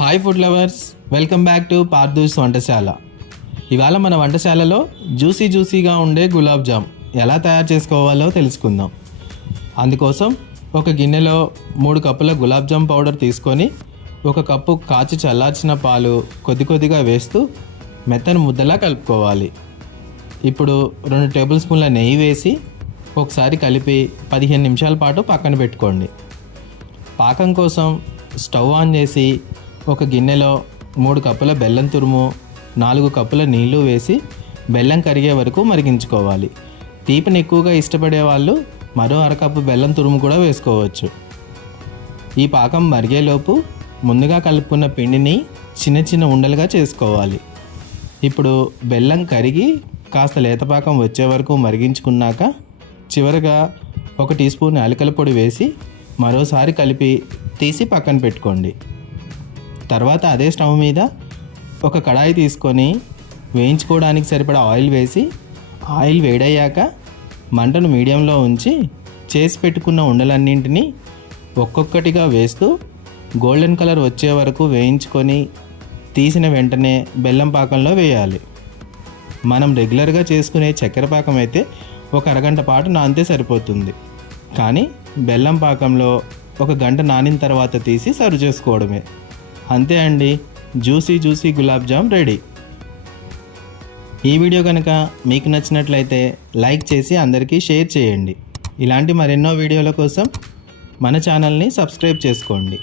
Hi food lovers, welcome back to Parthu's వంటశాల. ఇవాళ మన వంటశాలలో జ్యూసీగా ఉండే గులాబ్ జామ్ ఎలా తయారు చేసుకోవాలో తెలుసుకుందాం. అందుకోసం ఒక గిన్నెలో 3 కప్పుల గులాబ్ జామ్ పౌడర్ తీసుకొని 1 కప్పు కాచి చల్లార్చిన పాలు కొద్దిగా వేస్తూ మెత్తని ముద్దలా కలుపుకోవాలి. ఇప్పుడు 2 టేబుల్ స్పూన్ల నెయ్యి వేసి ఒకసారి కలిపి 15 నిమిషాల పాటు పక్కన పెట్టుకోండి. పాకం కోసం స్టవ్ ఆన్ చేసి ఒక గిన్నెలో 3 కప్పుల బెల్లం తురుము, 4 కప్పుల నీళ్లు వేసి బెల్లం కరిగే వరకు మరిగించుకోవాలి. తీపిని ఎక్కువగా ఇష్టపడే వాళ్ళు మరో 1/2 కప్పు బెల్లం తురుము కూడా వేసుకోవచ్చు. ఈ పాకం మరిగేలోపు ముందుగా కలుపుకున్న పిండిని చిన్న ఉండలుగా చేసుకోవాలి. ఇప్పుడు బెల్లం కరిగి కాస్త లేతపాకం వచ్చే వరకు మరిగించుకున్నాక చివరగా 1 టీ స్పూన్ యాలకుల పొడి వేసి మరోసారి కలిపి తీసి పక్కన పెట్టుకోండి. తర్వాత అదే స్టవ్ మీద ఒక కడాయి తీసుకొని వేయించుకోవడానికి సరిపడా ఆయిల్ వేసి ఆయిల్ వేడయ్యాక మంటను మీడియంలో ఉంచి చేసి పెట్టుకున్న ఉండలన్నింటినీ ఒక్కొక్కటిగా వేస్తూ గోల్డెన్ కలర్ వచ్చే వరకు వేయించుకొని తీసిన వెంటనే బెల్లం పాకంలో వేయాలి. మనం రెగ్యులర్గా చేసుకునే చక్కెర పాకం అయితే 1 అరగంట పాటు నానితే సరిపోతుంది. కానీ బెల్లం పాకంలో 1 గంట నానిన తర్వాత తీసి సర్వ్ చేసుకోవడమే. అంతే అండి, జ్యూసీ గులాబ్ జామ్ రెడీ. ఈ వీడియో కనుక మీకు నచ్చినట్లయితే లైక్ చేసి అందరికీ షేర్ చేయండి. ఇలాంటి మరెన్నో వీడియోల కోసం మన ఛానల్ని సబ్స్క్రైబ్ చేసుకోండి.